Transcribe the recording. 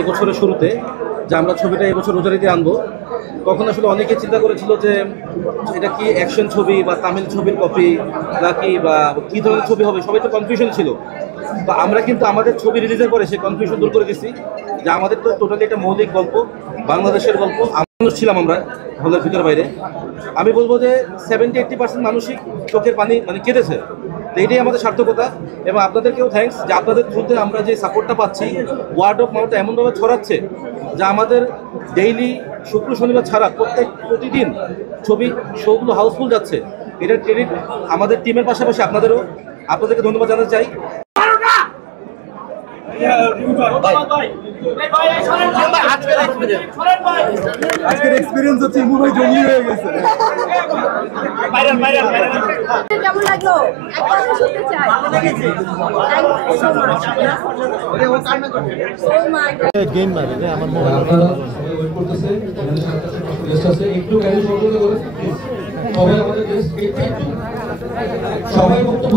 এবছরের শুরুতে যে আমরা ছবিটা এবছর রোজারিতে আনবো, তখন আসলে অনেকে চিন্তা করেছিল যে এটা কি অ্যাকশন ছবি বা তামিল ছবির কপি নাকি বা কী ধরনের ছবি হবে, সবাই তো কনফিউশন ছিল। তো আমরা কিন্তু আমাদের ছবি রিলিজের পরে সেই কনফিউশন দূর করে দিচ্ছি যে আমাদের তো টোটালি একটা মৌলিক গল্প, বাংলাদেশের গল্প। মানুষ ছিলাম আমরা হলের ভিতর বাইরে, আমি বলবো যে 70-80% মানুষই চোখের পানি মানে কেঁদেছে। তো এটাই আমাদের সার্থকতা, এবং আপনাদেরকেও থ্যাঙ্কস যে আপনাদের থ্রুতে আমরা যে সাপোর্টটা পাচ্ছি, ওয়ার্ড অফ মাউথ এমনভাবে ছড়াচ্ছে যা আমাদের ডেইলি শুক্র শনিবার ছাড়া প্রতিদিন ছবি শোগুলো হাউসফুল যাচ্ছে। এটার ক্রেডিট আমাদের টিমের পাশাপাশি আপনাদেরও, আপনাদেরকে ধন্যবাদ জানাতে চাই। আজকের এক্সপেরিয়েন্স হচ্ছে ইমু ভাই জঙ্গলি হয়ে গেছে। কেমন লাগলো? এক কথা শুনতে চাই। গেম মারে রে আমার মোবাইল ওয়েট করতেছে, এখানে 7টা গেস্ট আছে, একটু গাড়ি সরকার করে সবাই আমাদের গেস্ট সবাই বক্তব্য